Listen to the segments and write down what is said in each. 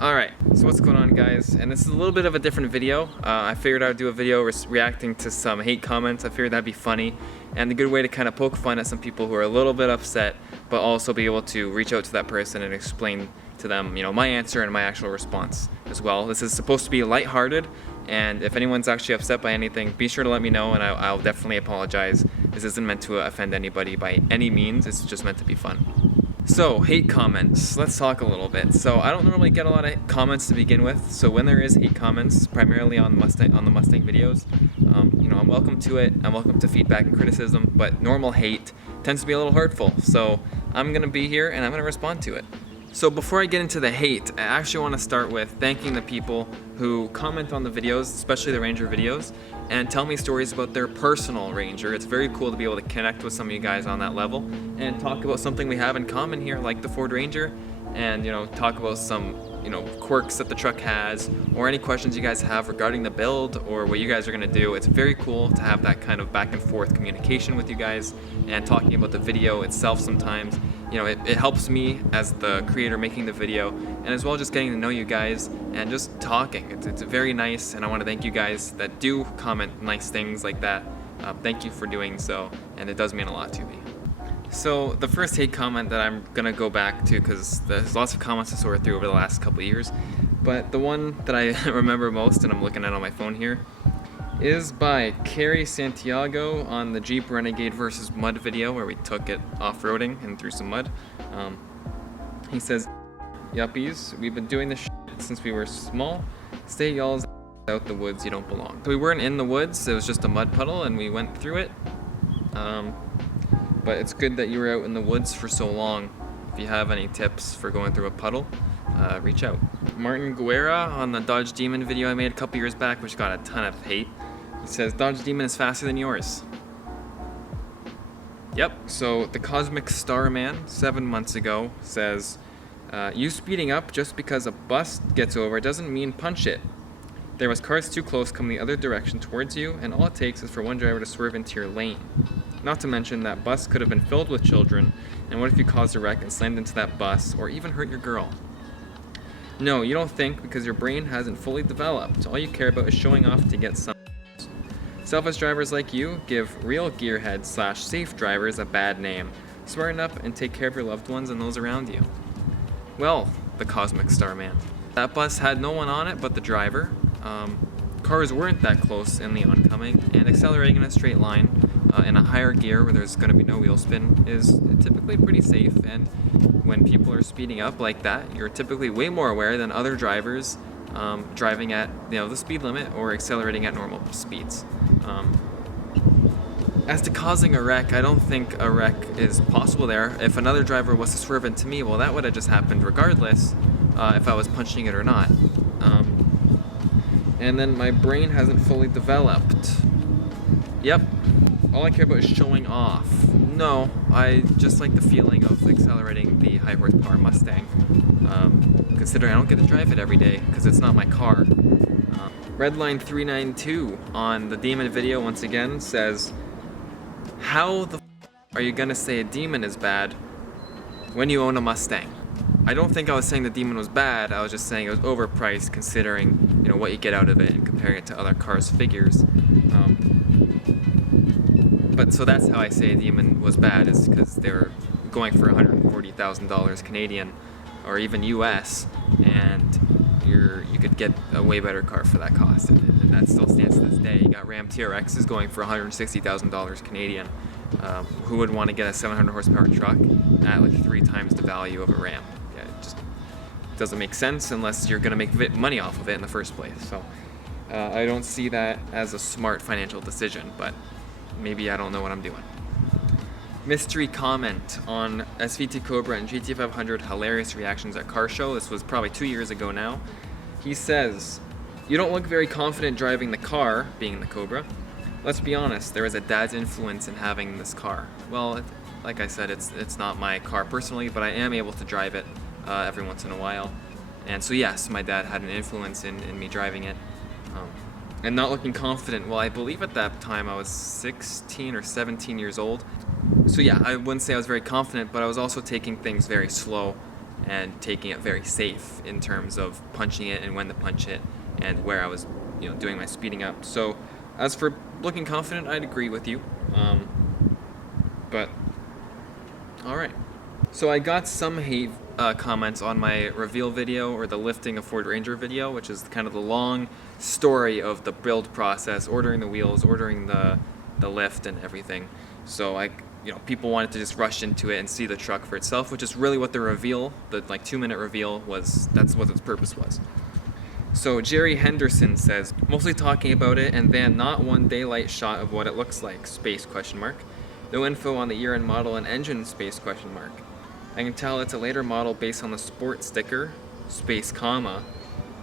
Alright, so what's going on, guys? And this is a little bit of a different video. I figured I would do a video reacting to some hate comments. I figured that'd be funny and a good way to kind of poke fun at some people who are a little bit upset, but also be able to reach out to that person and explain to them, my answer and my actual response as well. This is supposed to be lighthearted, and if anyone's actually upset by anything, be sure to let me know, and I'll definitely apologize. This isn't meant to offend anybody by any means. It's just meant to be fun. So, hate comments. Let's talk a little bit. So, I don't normally get a lot of comments to begin with. So, when there is hate comments, primarily on the Mustang videos, I'm welcome to it. I'm welcome to feedback and criticism. But normal hate tends to be a little hurtful. So, I'm gonna be here and I'm gonna respond to it. So before I get into the hate, I actually want to start with thanking the people who comment on the videos, especially the Ranger videos, and tell me stories about their personal Ranger. It's very cool to be able to connect with some of you guys on that level and talk about something we have in common here, like the Ford Ranger, and talk about some quirks that the truck has, or any questions you guys have regarding the build or what you guys are going to do. It's very cool to have that kind of back and forth communication with you guys and talking about the video itself sometimes. It helps me as the creator making the video, and as well just getting to know you guys and just talking. It's very nice, and I want to thank you guys that do comment nice things like that. Thank you for doing so, and it does mean a lot to me. So the first hate comment that I'm gonna go back to, because there's lots of comments to sort through over the last couple of years, but the one that I remember most, and I'm looking at on my phone here, is by Kerry Santiago on the Jeep Renegade versus Mud video where we took it off-roading and through some mud. He says, "Yuppies, we've been doing this shit since we were small. Stay y'all's out the woods, you don't belong." So we weren't in the woods, it was just a mud puddle and we went through it. But it's good that you were out in the woods for so long. If you have any tips for going through a puddle, reach out. Martin Guerra on the Dodge Demon video I made a couple years back, which got a ton of hate. He says, "Dodge Demon is faster than yours." Yep, so the Cosmic Starman 7 months ago says, "You speeding up just because a bus gets over doesn't mean punch it. There was cars too close coming the other direction towards you, and all it takes is for one driver to swerve into your lane. Not to mention that bus could have been filled with children, and what if you caused a wreck and slammed into that bus, or even hurt your girl? No, you don't think because your brain hasn't fully developed. All you care about is showing off to get some. Selfish drivers like you give real gearheads/safe drivers a bad name. Smarten up and take care of your loved ones and those around you." Well, the Cosmic Starman. That bus had no one on it but the driver. Cars weren't that close in the oncoming, and accelerating in a straight line in a higher gear where there's going to be no wheel spin is typically pretty safe, and when people are speeding up like that, you're typically way more aware than other drivers driving at the speed limit or accelerating at normal speeds. As to causing a wreck, I don't think a wreck is possible there. If another driver was to swerve into me, well, that would have just happened regardless if I was punching it or not. And then my brain hasn't fully developed. Yep, all I care about is showing off. No, I just like the feeling of accelerating the high horsepower Mustang, considering I don't get to drive it every day because it's not my car. Redline 392 on the Demon video once again says, "How the are you gonna say a Demon is bad when you own a Mustang?" I don't think I was saying the Demon was bad, I was just saying it was overpriced considering what you get out of it and comparing it to other cars' figures. But so that's how I say a Demon was bad, is because they're going for $140,000 Canadian or even US, and you could get a way better car for that cost, and that still stands to this day. You got Ram TRXs going for $160,000 Canadian. Who would want to get a 700 horsepower truck at like 3 times the value of a Ram? Yeah, it just doesn't make sense unless you're going to make money off of it in the first place. So I don't see that as a smart financial decision, but maybe I don't know what I'm doing. Mystery comment on SVT Cobra and GT500 hilarious reactions at car show. This was probably 2 years ago now. He says, "You don't look very confident driving the car," being the Cobra. "Let's be honest, there is a dad's influence in having this car." Well, like I said, it's not my car personally, but I am able to drive it every once in a while. And so yes, my dad had an influence in me driving it. And not looking confident, well, I believe at that time I was 16 or 17 years old. So yeah, I wouldn't say I was very confident, but I was also taking things very slow and taking it very safe in terms of punching it and when to punch it and where I was, doing my speeding up. So as for looking confident, I'd agree with you. But all right. So I got some hate comments on my reveal video, or the lifting of Ford Ranger video, which is kind of the long story of the build process, ordering the wheels, ordering the lift and everything. So people wanted to just rush into it and see the truck for itself, which is really what the reveal, the 2-minute reveal was. That's what its purpose was. So Jerry Henderson says, mostly talking about it and then not one daylight shot of what it looks like, space question mark. No info on the year and model and engine, space question mark. I can tell it's a later model based on the sport sticker, space comma,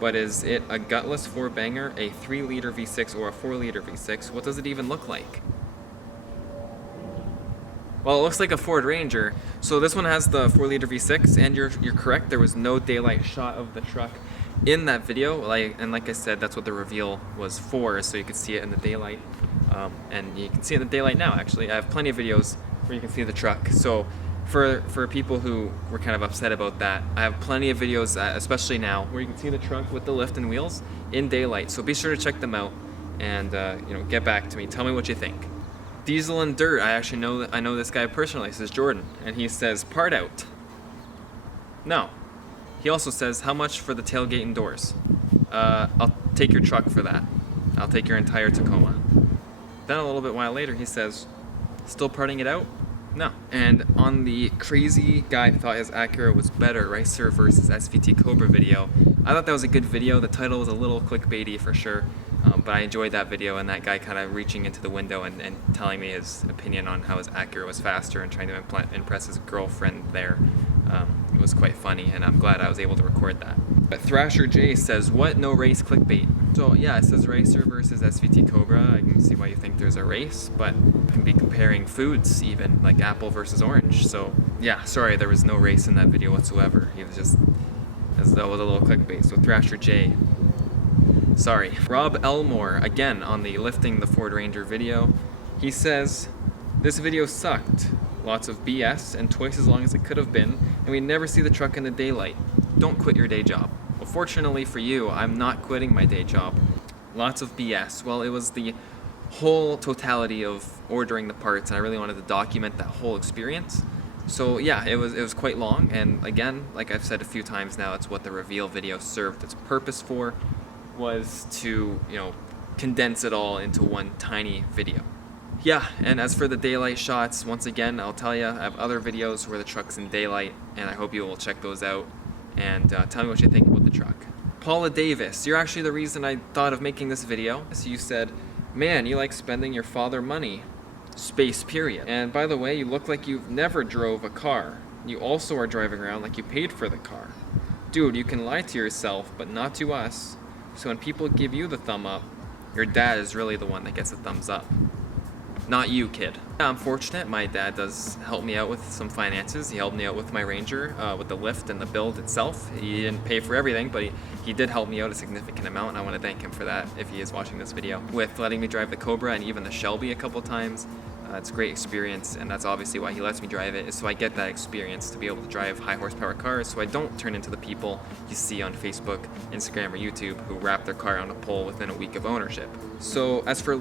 but is it a gutless 4-banger, a 3-liter V6 or a 4-liter V6? What does it even look like? Well, it looks like a Ford Ranger. So this one has the 4-liter V6, and you're correct, there was no daylight shot of the truck in that video. Like I said, that's what the reveal was for, so you could see it in the daylight. And you can see it in the daylight now, actually. I have plenty of videos where you can see the truck. So for people who were kind of upset about that, I have plenty of videos, especially now, where you can see the truck with the lift and wheels in daylight. So be sure to check them out and get back to me. Tell me what you think. Diesel and Dirt, I know this guy personally. This is Jordan, and he says part out. No. He also says, how much for the tailgate and doors? I'll take your truck for that. I'll take your entire Tacoma. Then a little bit while later, he says, still parting it out? No. And on the crazy guy thought his Acura was better, Racer versus SVT Cobra video, I thought that was a good video. The title was a little clickbaity for sure, but I enjoyed that video, and that guy kind of reaching into the window and telling me his opinion on how his Acura was faster and trying to impress his girlfriend there. It was quite funny, and I'm glad I was able to record that. But Thrasher J says, what? No race clickbait. So yeah, it says Racer versus SVT Cobra. I can see why you think there's a race, but you can be comparing foods even, like apple versus orange. So yeah, sorry, there was no race in that video whatsoever. It was just, as though it was a little clickbait. So Thrasher J, sorry. Rob Elmore, again, on the lifting the Ford Ranger video, he says, this video sucked. Lots of BS and twice as long as it could have been, and we never see the truck in the daylight. Don't quit your day job. Well, fortunately for you, I'm not quitting my day job. Lots of BS. Well, it was the whole totality of ordering the parts, and I really wanted to document that whole experience. So yeah, it was quite long, and again, like I've said a few times now, it's what the reveal video served its purpose for, was to, condense it all into one tiny video. Yeah, and as for the daylight shots, once again, I'll tell you, I have other videos where the truck's in daylight, and I hope you will check those out, and tell me what you think about the truck. Paula Davis, you're actually the reason I thought of making this video. So you said, man, you like spending your father money. Space period. And by the way, you look like you've never drove a car. You also are driving around like you paid for the car. Dude, you can lie to yourself, but not to us. So when people give you the thumb up, your dad is really the one that gets a thumbs up. Not you, kid. I'm fortunate. My dad does help me out with some finances. He helped me out with my Ranger, with the lift and the build itself. He didn't pay for everything, but he did help me out a significant amount, and I want to thank him for that if he is watching this video. With letting me drive the Cobra and even the Shelby a couple times. It's a great experience, and that's obviously why he lets me drive it, is so I get that experience to be able to drive high horsepower cars, so I don't turn into the people you see on Facebook, Instagram, or YouTube who wrap their car on a pole within a week of ownership. So as for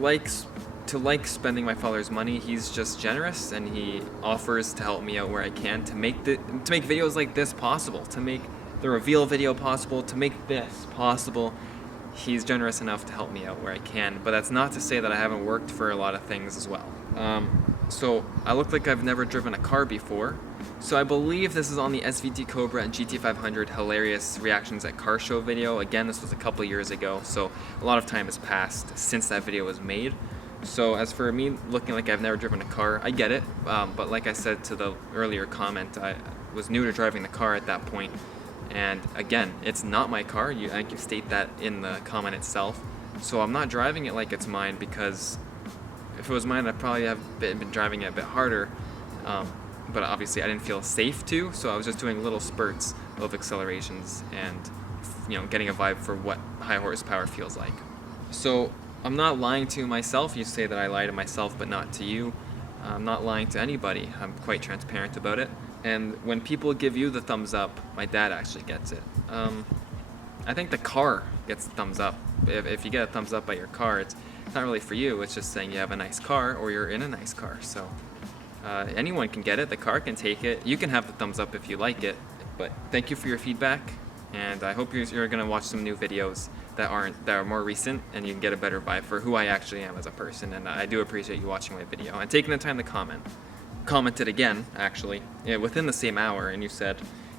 to like spending my father's money, he's just generous, and he offers to help me out where I can to make videos like this possible, to make the reveal video possible, to make this possible. He's generous enough to help me out where I can, but that's not to say that I haven't worked for a lot of things as well. So I look like I've never driven a car before. So I believe this is on the SVT Cobra and GT500 hilarious reactions at car show video. Again, this was a couple years ago, so a lot of time has passed since that video was made. So as for me looking like I've never driven a car, I get it, but like I said to the earlier comment, I was new to driving the car at that point. And again, it's not my car. I can state that in the comment itself. So I'm not driving it like it's mine, because if it was mine, I'd probably have been driving it a bit harder. But obviously I didn't feel safe to, so I was just doing little spurts of accelerations and getting a vibe for what high horsepower feels like. So I'm not lying to myself. You say that I lie to myself, but not to you. I'm not lying to anybody. I'm quite transparent about it. And when people give you the thumbs up, my dad actually gets it. I think the car gets the thumbs up. If you get a thumbs up by your car, it's not really for you. It's just saying you have a nice car or you're in a nice car. So anyone can get it. The car can take it. You can have the thumbs up if you like it. But thank you for your feedback, and I hope you're gonna watch some new videos that are more recent, and you can get a better vibe for who I actually am as a person. And I do appreciate you watching my video and taking the time to comment. Commented again, actually, within the same hour, and you said,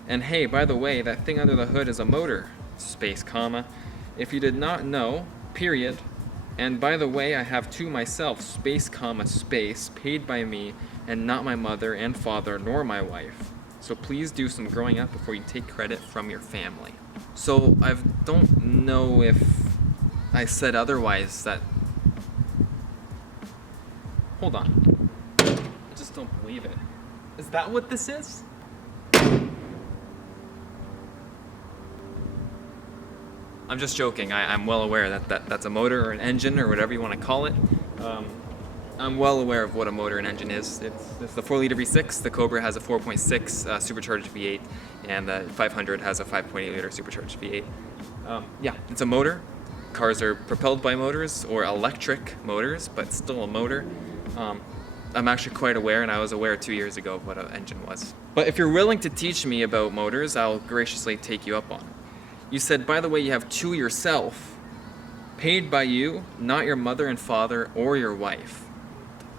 "And hey, by the way, that thing under the hood is a motor, space, comma. If you did not know, period. And by the way, I have two myself, space, comma, space, paid by me, and not my mother and father nor my wife. So please do some growing up before you take credit from your family." So I don't know if I said otherwise. That. Hold on. I just don't believe it. Is that what this is? I'm just joking. I'm well aware that that's a motor or an engine or whatever you want to call it. I'm well aware of what a motor and engine is. It's the 4-liter V6. The Cobra has a 4.6 supercharged V8, and the 500 has a 5.8-liter supercharged V8. Yeah, it's a motor. Cars are propelled by motors or electric motors, but still a motor. I'm actually quite aware, and I was aware 2 years ago of what an engine was. But if you're willing to teach me about motors, I'll graciously take you up on it. You said, by the way, you have two yourself, paid by you, not your mother and father or your wife.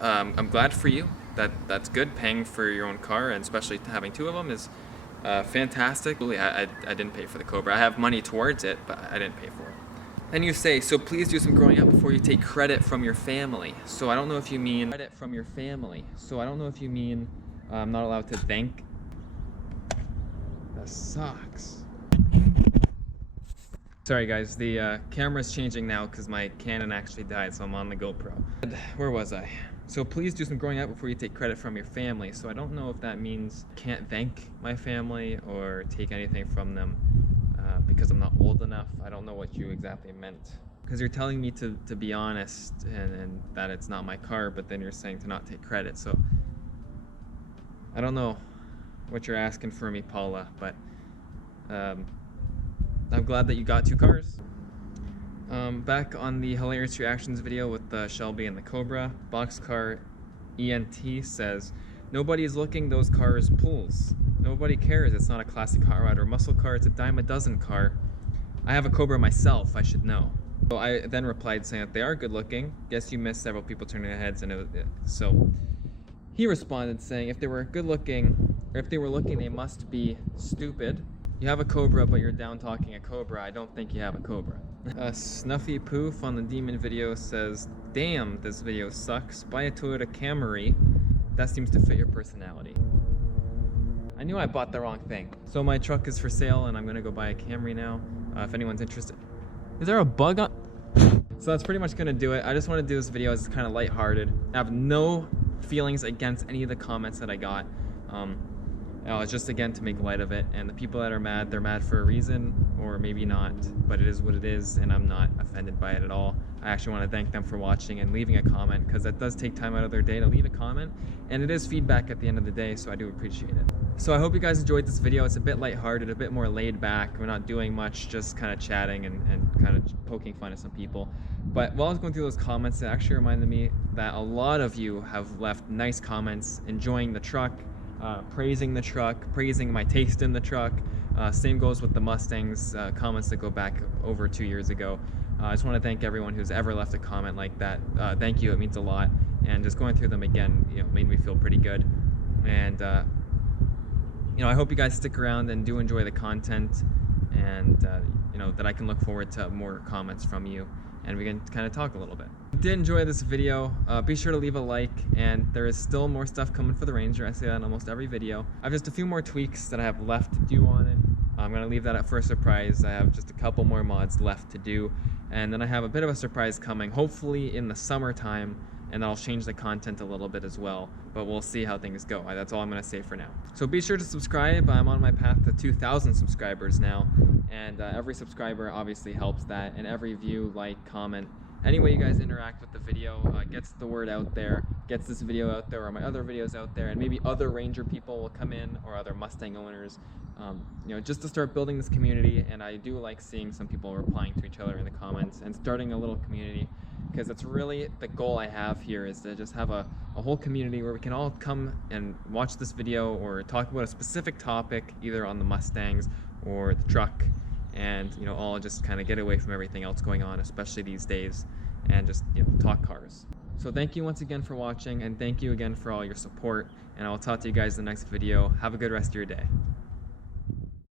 I'm glad for you. That's good. Paying for your own car, and especially having two of them, is fantastic. I didn't pay for the Cobra. I have money towards it, but I didn't pay for it. And you say, so please do some growing up before you take credit from your family. So I don't know if you mean credit from your family. So I don't know if you mean I'm not allowed to thank. That sucks. Sorry guys, the camera's changing now because my Canon actually died, so I'm on the GoPro. Where was I? So please do some growing up before you take credit from your family. So I don't know if that means can't thank my family or take anything from them because I'm not old enough. I don't know what you exactly meant. Because you're telling me to be honest and that it's not my car, but then you're saying to not take credit. So I don't know what you're asking for me, Paula, but I'm glad that you got two cars. Back on the hilarious reactions video with the Shelby and the Cobra, Boxcar ENT says, "Nobody is looking, those cars pulls. Nobody cares, it's not a classic hot rod or muscle car, it's a dime a dozen car. I have a Cobra myself, I should know." So I then replied saying that they are good looking. Guess you missed several people turning their heads, and so he responded saying, if they were good looking, or if they were looking, they must be stupid. You have a Cobra, but you're down talking a Cobra. I don't think you have a Cobra. Snuffy Poof on the Demon video says, "Damn, this video sucks. Buy a Toyota Camry. That seems to fit your personality." I knew I bought the wrong thing. So my truck is for sale, and I'm gonna go buy a Camry now. If anyone's interested. Is there a bug on? So that's pretty much gonna do it. I just want to do this video as kind of lighthearted. I have no feelings against any of the comments that I got. It's just again to make light of it, and the people that are mad, they're mad for a reason, or maybe not, but it is what it is, and I'm not offended by it at all. I actually want to thank them for watching and leaving a comment, because that does take time out of their day to leave a comment, and it is feedback at the end of the day, so I do appreciate it. So I hope you guys enjoyed this video. It's a bit lighthearted, a bit more laid back. We're not doing much, just kind of chatting and kind of poking fun at some people. But while I was going through those comments, it actually reminded me that a lot of you have left nice comments, enjoying the truck, praising the truck, praising my taste in the truck. Same goes with the Mustangs, comments that go back over 2 years ago. I just want to thank everyone who's ever left a comment like that. Thank you, it means a lot. And just going through them again, made me feel pretty good. And I hope you guys stick around and do enjoy the content, and that I can look forward to more comments from you, and we can kind of talk a little bit. If you did enjoy this video, be sure to leave a like, and there is still more stuff coming for the Ranger. I say that in almost every video. I have just a few more tweaks that I have left to do on it. I'm going to leave that up for a surprise. I have just a couple more mods left to do, and then I have a bit of a surprise coming, hopefully in the summertime, and I'll change the content a little bit as well, but we'll see how things go. That's all I'm going to say for now. So be sure to subscribe. I'm on my path to 2,000 subscribers now, and every subscriber obviously helps that, and every view, like, comment any way you guys interact with the video gets the word out there, gets this video out there, or my other videos out there, and maybe other Ranger people will come in, or other Mustang owners, just to start building this community. And I do like seeing some people replying to each other in the comments and starting a little community, because that's really the goal I have here, is to just have a whole community where we can all come and watch this video or talk about a specific topic, either on the Mustangs or the truck, and all just kind of get away from everything else going on, especially these days, and just talk cars. So thank you once again for watching, and thank you again for all your support, and I'll talk to you guys in the next video. Have a good rest of your day.